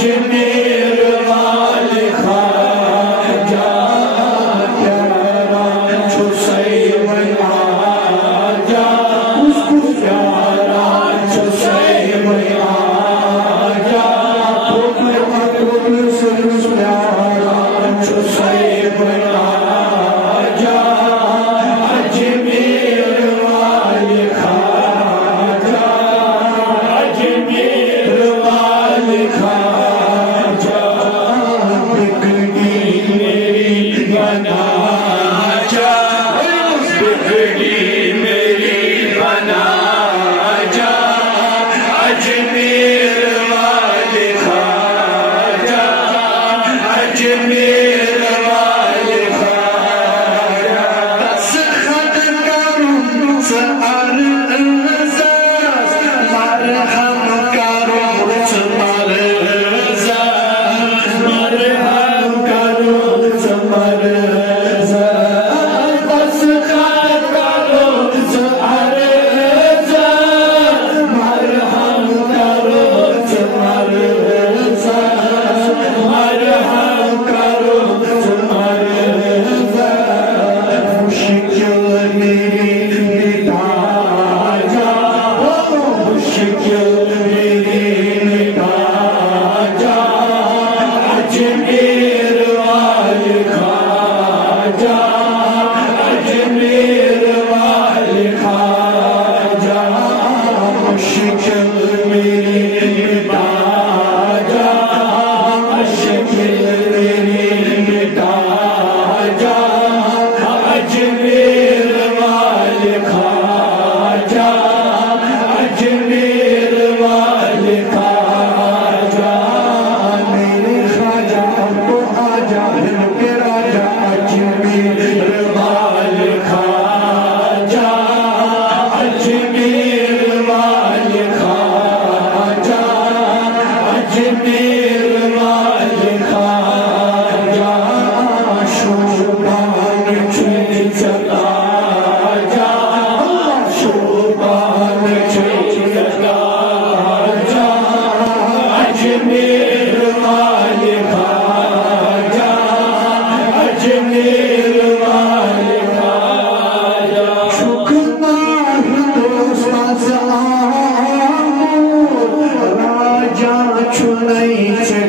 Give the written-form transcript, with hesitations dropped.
अजमेर वाले ख्वाजा प्यारा हुसैन आजा, उसको प्यारा हुसैन आजा, प्यारा हुसैन आजा, अजमेर वाले ख्वाजा, अजमेर वाले ख्वाजा, बिगड़ी मेरी बना जा, बिगड़ी मेरी बना जा, अजमेर वाले ख्वाजा, अजमेर वाले ख्वाजा, दस्तखत करूं मरहम करो मरज़ा, मरहम करो मरज़ा, दस्तखत करो मरज़ा, मरहम करो मरज़ा, मरहम करो मरज़ा, मुश्किल मेरी मिटा जा, मुश्किल मेरी मिटा जा, अजमेर वाले ख्वाजा, अजमेर वाले ख्वाजा, मुश्किल मेरी मिटा जा, मुश्किल मेरी मिटा जा, अजमेर वाले ख्वाजा, अजमेर वाले ख्वाजा, मेरे ख्वाजा को आजा के राजा, अजमेर वाले ख्वाजा, अजमेर वाले ख्वाजा, अजमेर वाले ख्वाजा, शोभान छुई चला जा, शोभान छुई चला जा, अजमेर वाले ख्वाजा, अजमेर वाले ख्वाजा, शुक्र राजा चुनई से